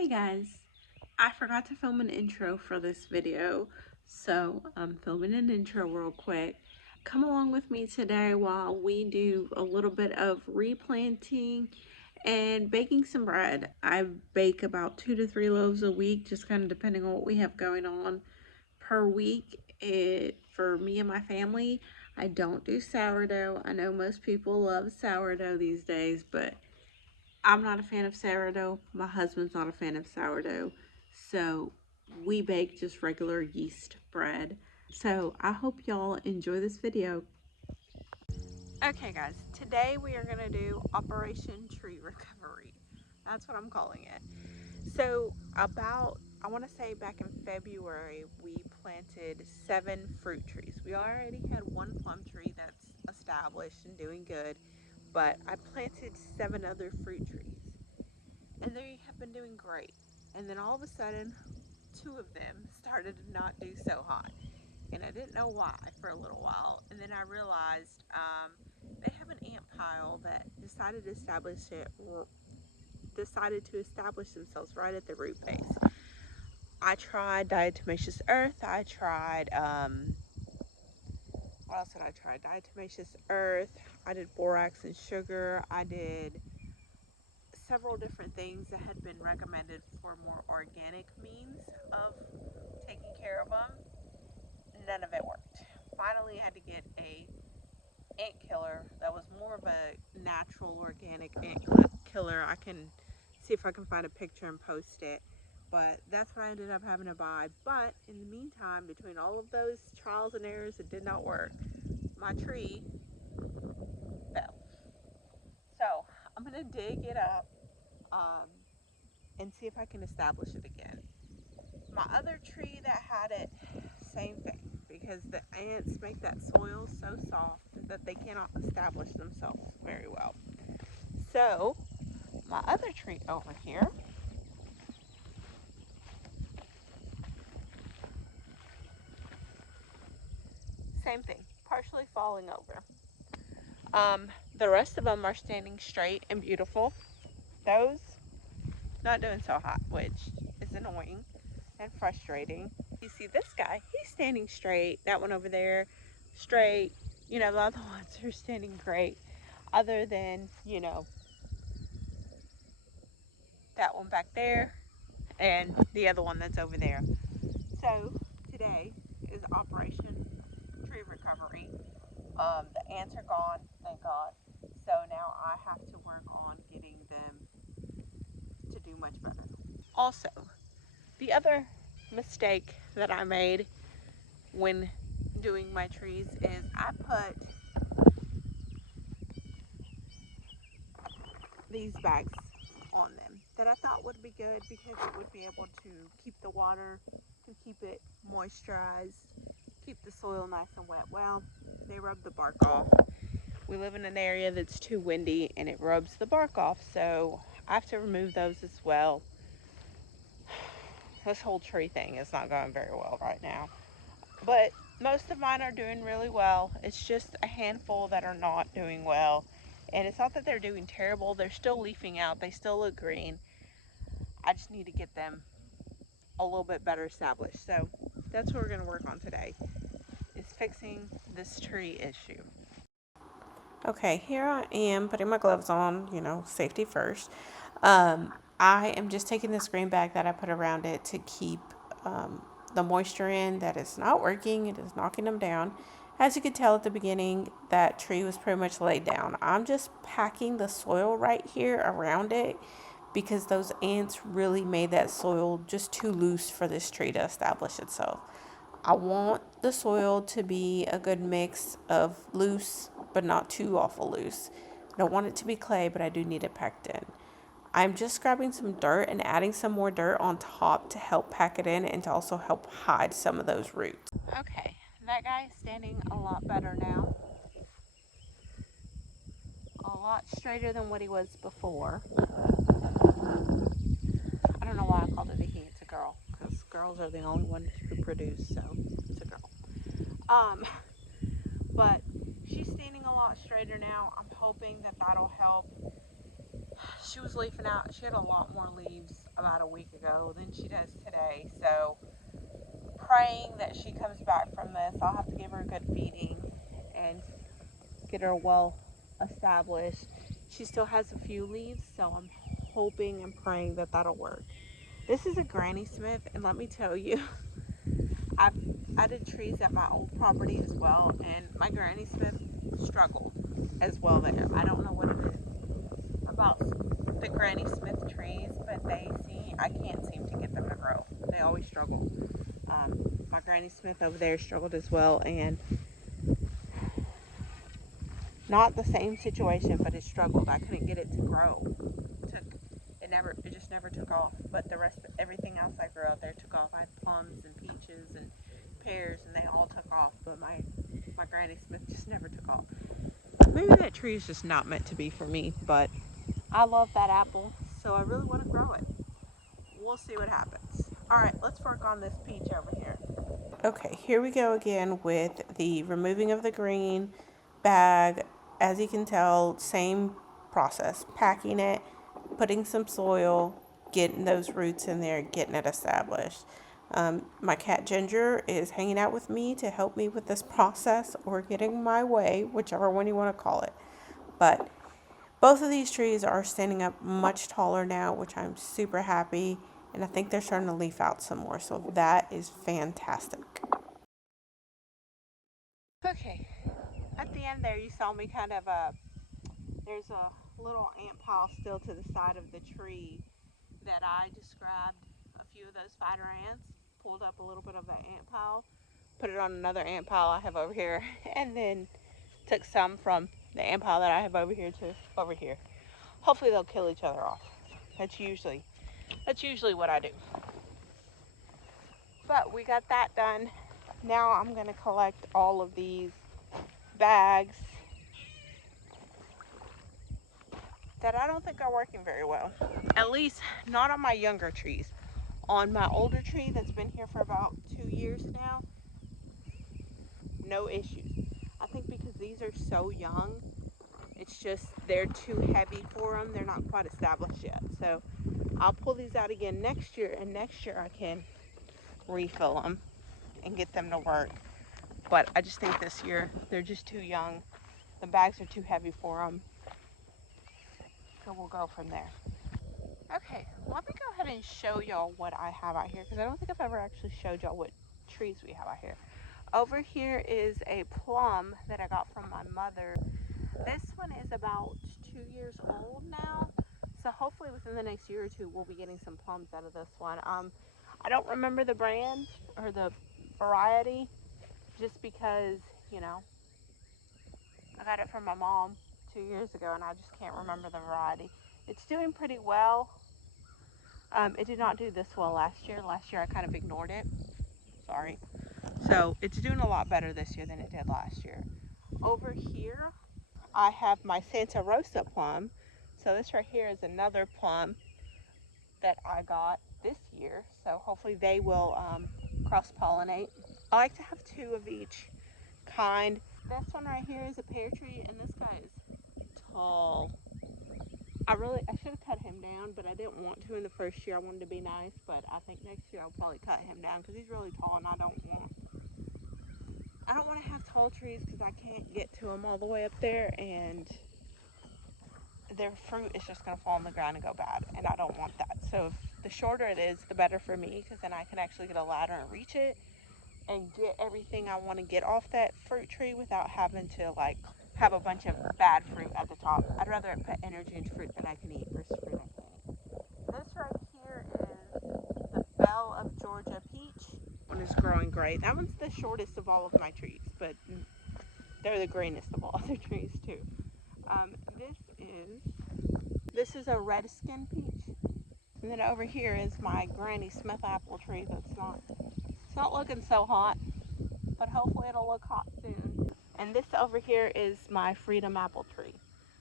Hey guys, I forgot to film an intro for this video, so I'm filming an intro real quick. Come along with me today while we do a little bit of replanting and baking some bread. I bake about 2 to 3 loaves a week, just kind of depending on what we have going on per week. For me and my family, I don't do sourdough. I know most people love sourdough these days, but I'm not a fan of sourdough. My husband's not a fan of sourdough. So we bake just regular yeast bread. So I hope y'all enjoy this video. Okay guys, today we are gonna do Operation Tree Recovery. That's what I'm calling it. So I wanna say back in February, we planted 7 fruit trees. We already had 1 plum tree that's established and doing good, but I planted 7 other fruit trees, and they have been doing great. And then all of a sudden, 2 of them started to not do so hot, and I didn't know why for a little while. And then I realized they have an ant pile that decided to establish themselves right at the root base. I tried diatomaceous earth. I tried what else did I try? Diatomaceous earth. I did borax and sugar. I did several different things that had been recommended for more organic means of taking care of them. None of it worked. Finally, I had to get a ant killer that was more of a natural organic ant killer. I can see if I can find a picture and post it, but that's what I ended up having to buy. But in the meantime, between all of those trials and errors, it did not work. My tree fell. So I'm gonna dig it up and see if I can establish it again. My other tree that had it, same thing, because the ants make that soil so soft that they cannot establish themselves very well. So my other tree over here, same thing, partially falling over. The rest of them are standing straight and beautiful. Those not doing so hot, which is annoying and frustrating. You see this guy, he's standing straight. That one over there, straight. The other ones are standing great, other than, that one back there and the other one that's over there. So today is Operation Tree Recovery. The ants are gone, thank God. So now I have to work on getting them to do much better. Also, the other mistake that I made when doing my trees is I put these bags on them that I thought would be good because it would be able to keep the water, to keep it moisturized, keep the soil nice and wet. Well, they rub the bark off. We live in an area that's too windy and it rubs the bark off, so I have to remove those as well. This whole tree thing is not going very well right now, but most of mine are doing really well. It's just a handful that are not doing well. And it's not that they're doing terrible, they're still leafing out, they still look green. I just need to get them a little bit better established. So that's what we're going to work on today, is fixing this tree issue. Okay, here I am putting my gloves on, safety first. I am just taking this green bag that I put around it to keep the moisture in. That is not working. It is knocking them down. As you could tell at the beginning, that tree was pretty much laid down. I'm just packing the soil right here around it because those ants really made that soil just too loose for this tree to establish itself. I want the soil to be a good mix of loose, but not too awful loose. I don't want it to be clay, but I do need it packed in. I'm just grabbing some dirt and adding some more dirt on top to help pack it in and to also help hide some of those roots. Okay, that guy is standing a lot better now. A lot straighter than what he was before. I don't know why I called it a he, it's a girl, because girls are the only ones who produce, so it's a girl. But she's standing a lot straighter now. I'm hoping that that'll help. She was leafing out. She had a lot more leaves about a week ago than she does today. So praying that she comes back from this. I'll have to give her a good feeding and get her well established. She still has a few leaves, so I'm hoping and praying that that'll work. This is a Granny Smith, and let me tell you, I've added trees at my old property as well, and my Granny Smith struggled as well there. I don't know what it is about the Granny Smith trees, but I can't seem to get them to grow. They always struggle. My Granny Smith over there struggled as well, and not the same situation, but it struggled. I couldn't get it to grow. It just never took off. But everything else I grew out there took off. I had plums and peaches and pears, and they all took off. But my Granny Smith just never took off. Maybe that tree is just not meant to be for me, but I love that apple, so I really want to grow it. We'll see what happens. All right, let's work on this peach over here. Okay, here we go again with the removing of the green bag. As you can tell, same process. Packing it, putting some soil, getting those roots in there, getting it established. My cat Ginger is hanging out with me to help me with this process, or getting my way, whichever one you want to call it. But both of these trees are standing up much taller now, which I'm super happy. And I think they're starting to leaf out some more. So that is fantastic. Okay, at the end there you saw me there's a little ant pile still to the side of the tree that I just grabbed a few of those spider ants, pulled up a little bit of that ant pile, put it on another ant pile I have over here, and then took some from the ant pile that I have over here to over here. Hopefully they'll kill each other off. That's usually what I do. But we got that done. Now I'm going to collect all of these bags that I don't think are working very well. At least not on my younger trees. On my older tree that's been here for about 2 years now, no issues. I think because these are so young, it's just they're too heavy for them. They're not quite established yet. So I'll pull these out again next year, and next year I can refill them and get them to work. But I just think this year they're just too young. The bags are too heavy for them. So we'll go from there. Okay, let me go ahead and show y'all what I have out here, because I don't think I've ever actually showed y'all what trees we have out here. Over here is a plum that I got from my mother. This one is about 2 years old now, so hopefully within the next year or two we'll be getting some plums out of this one. I don't remember the brand or the variety, just because, you know, I got it from my mom 2 years ago and I just can't remember the variety. It's doing pretty well. It did not do this well last year. Last year I kind of ignored it. Sorry. So it's doing a lot better this year than it did last year. Over here, I have my Santa Rosa plum. So this right here is another plum that I got this year. So hopefully they will cross-pollinate. I like to have 2 of each kind. This one right here is a pear tree, and this guy is tall. I should have cut him down, but I didn't want to in the first year. I wanted to be nice, but I think next year I'll probably cut him down because he's really tall, and I don't want to have tall trees because I can't get to them all the way up there, and their fruit is just going to fall on the ground and go bad, and I don't want that. So the shorter it is, the better for me, because then I can actually get a ladder and reach it and get everything I want to get off that fruit tree without having to like have a bunch of bad fruit at the top. I'd rather put energy into fruit that I can eat versus fruit I can't eat. This right here is the Belle of Georgia peach. One is growing great. That one's the shortest of all of my trees, but they're the greenest of all other trees too. This is a red skin peach. And then over here is my Granny Smith apple tree it's not looking so hot, but hopefully it'll look hot soon. And this over here is my Freedom apple tree.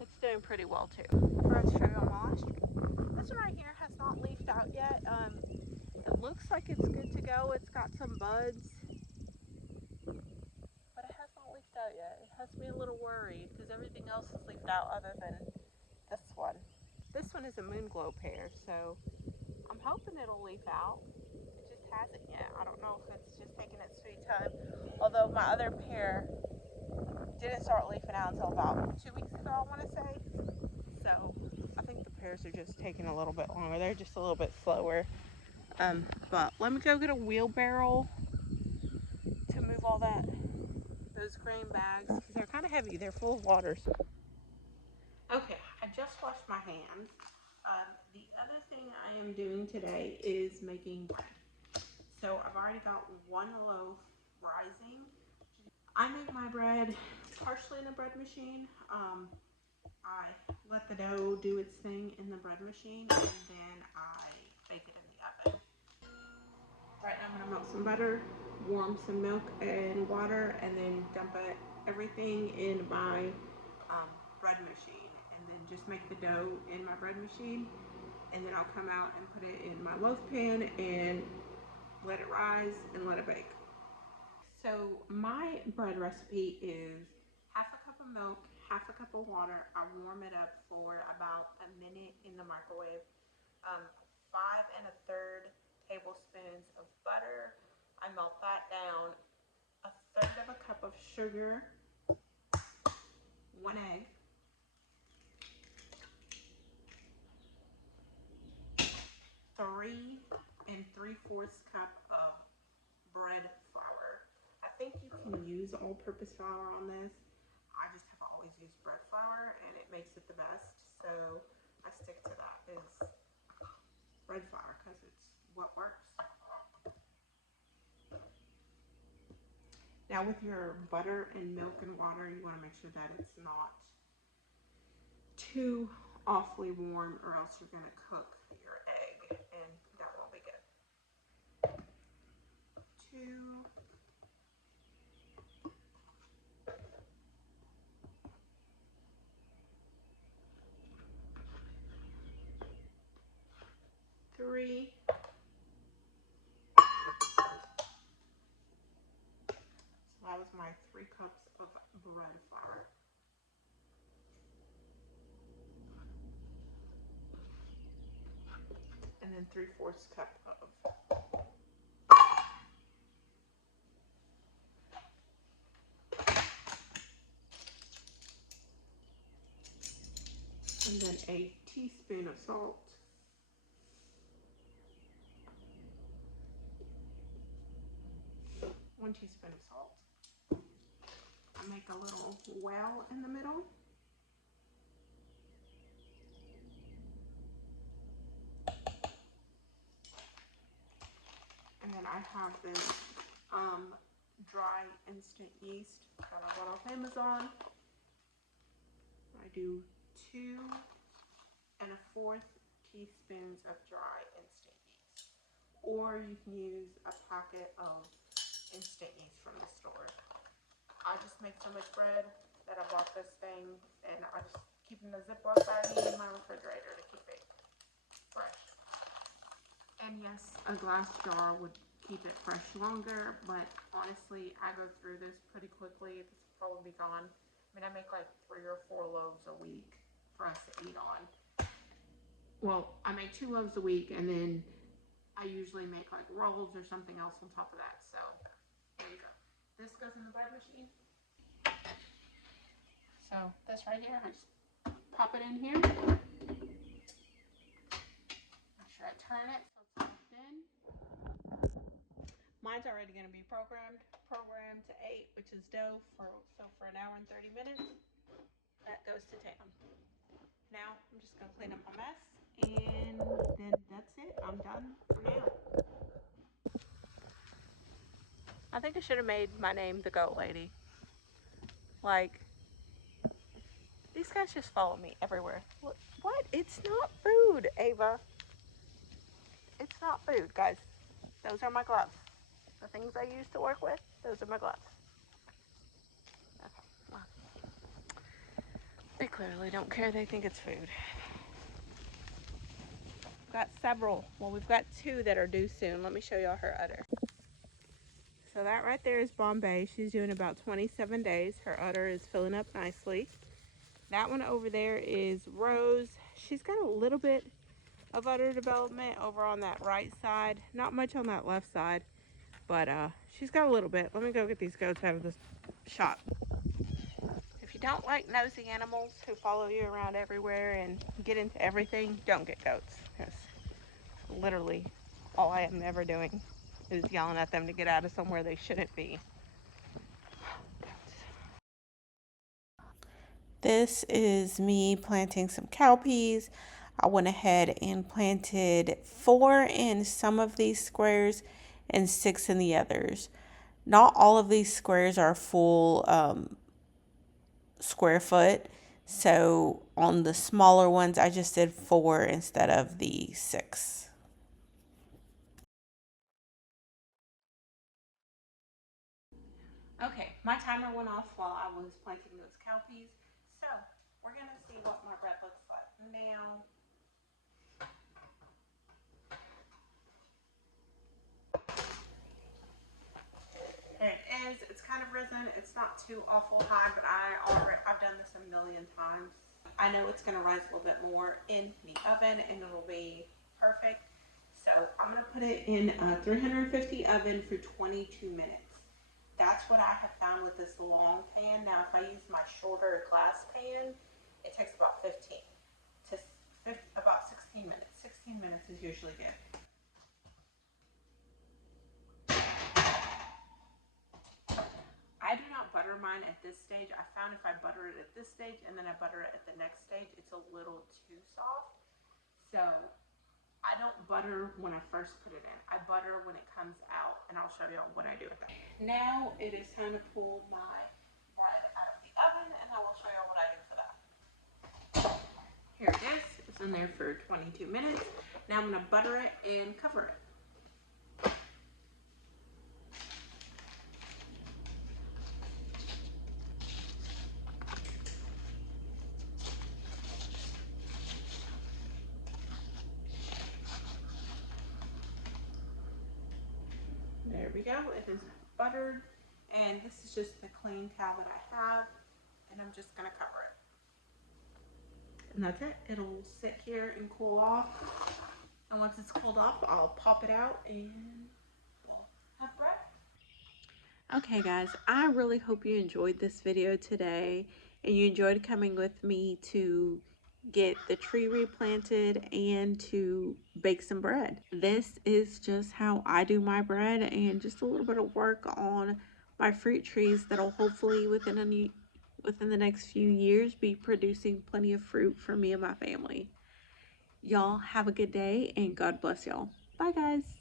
It's doing pretty well too. I forgot to show you on my last tree. This one right here has not leafed out yet. It looks like it's good to go. It's got some buds, but it has not leafed out yet. It has me a little worried because everything else is leafed out other than this one. This one is a moon glow pear, so I'm hoping it'll leaf out. It just hasn't yet. I don't know if it's just taking its sweet time. Although my other pear didn't start leafing out until about 2 weeks ago, I want to say. So I think the pears are just taking a little bit longer. They're just a little bit slower. But let me go get a wheelbarrow to move all those grain bags, because they're kind of heavy. They're full of water. Okay, I just washed my hands. The other thing I am doing today is making bread. So I've already got one loaf rising. I make my bread partially in the bread machine. I let the dough do its thing in the bread machine, and then I bake it in the oven. Right now I'm gonna melt some butter, warm some milk and water, and then dump everything in my bread machine, and then just make the dough in my bread machine, and then I'll come out and put it in my loaf pan and let it rise and let it bake. So my bread recipe is half a cup of milk, half a cup of water. I warm it up for about a minute in the microwave. 5 1/3 tablespoons of butter. I melt that down. 1/3 of a cup of sugar. 1 egg. 3 3/4 cup of bread flour. I think you can use all-purpose flour on this. I just have always used bread flour, and it makes it the best. So I stick to that, is bread flour, because it's what works. Now with your butter and milk and water, you want to make sure that it's not too awfully warm, or else you're going to cook your egg, and that won't be good. 2, 3. So that was my 3 cups of bread flour. And then 3/4 cup of, and then a teaspoon of salt. 1 teaspoon of salt. I make a little well in the middle. And then I have this dry instant yeast that I bought off Amazon. I do 2 1/4 teaspoons of dry instant yeast. Or you can use a packet of instant yeast from the store. I just make so much bread that I bought this thing, and I just keep in the Ziploc baggie in my refrigerator to keep it fresh. And yes, a glass jar would keep it fresh longer, but honestly, I go through this pretty quickly. This will probably be gone. I mean, I make like 3 or 4 loaves a week for us to eat on. Well, I make 2 loaves a week, and then I usually make like rolls or something else on top of that. So there you go. This goes in the bread machine. So this right here, I just pop it in here. Make sure I turn it so it's locked in. Mine's already going to be programmed to 8, which is dough for 1 hour and 30 minutes. That goes to town. Now I'm just going to clean up my mess, and then that's it. I'm done for now. I think I should have made my name the Goat Lady. Like, these guys just follow me everywhere. What? It's not food, Ava. It's not food, guys. Those are my gloves. The things I use to work with, those are my gloves. Okay, well, they clearly don't care. They think it's food. We've got several. Well, we've got 2 that are due soon. Let me show y'all her udder. So that right there is Bombay. She's doing about 27 days. Her udder is filling up nicely. That one over there is Rose. She's got a little bit of udder development over on that right side. Not much on that left side, but she's got a little bit. Let me go get these goats out of this shop. If you don't like nosy animals who follow you around everywhere and get into everything, don't get goats. Because literally all I am ever doing is yelling at them to get out of somewhere they shouldn't be. This is me planting some cowpeas. I went ahead and planted 4 in some of these squares and 6 in the others. Not all of these squares are full square foot. So on the smaller ones, I just did 4 instead of the 6. Okay, my timer went off while I was planting those cowpeas. So we're going to see what my bread looks like now. There it is. It's kind of risen. It's not too awful high, but I've done this a million times. I know it's going to rise a little bit more in the oven and it'll be perfect. So I'm going to put it in a 350 oven for 22 minutes. That's what I have found with this long pan. Now, if I use my shorter glass pan, it takes about 15 to about 16 minutes. 16 minutes is usually good. I do not butter mine at this stage. I found if I butter it at this stage and then I butter it at the next stage, it's a little too soft. So I don't butter when I first put it in. I butter when it comes out, and I'll show you what I do with it. Now it is time to pull my bread out of the oven, and I will show you what I do for that. Here it is. It's in there for 22 minutes. Now I'm going to butter it and cover it. There we go. It is buttered, and this is just the clean towel that I have, and I'm just going to cover it. And that's it. It'll sit here and cool off. And once it's cooled off, I'll pop it out and we'll have bread. Okay guys, I really hope you enjoyed this video today and you enjoyed coming with me to get the tree replanted and to bake some bread. This is just how I do my bread and just a little bit of work on my fruit trees that'll hopefully within the next few years be producing plenty of fruit for me and my family. Y'all have a good day and God bless y'all. Bye guys.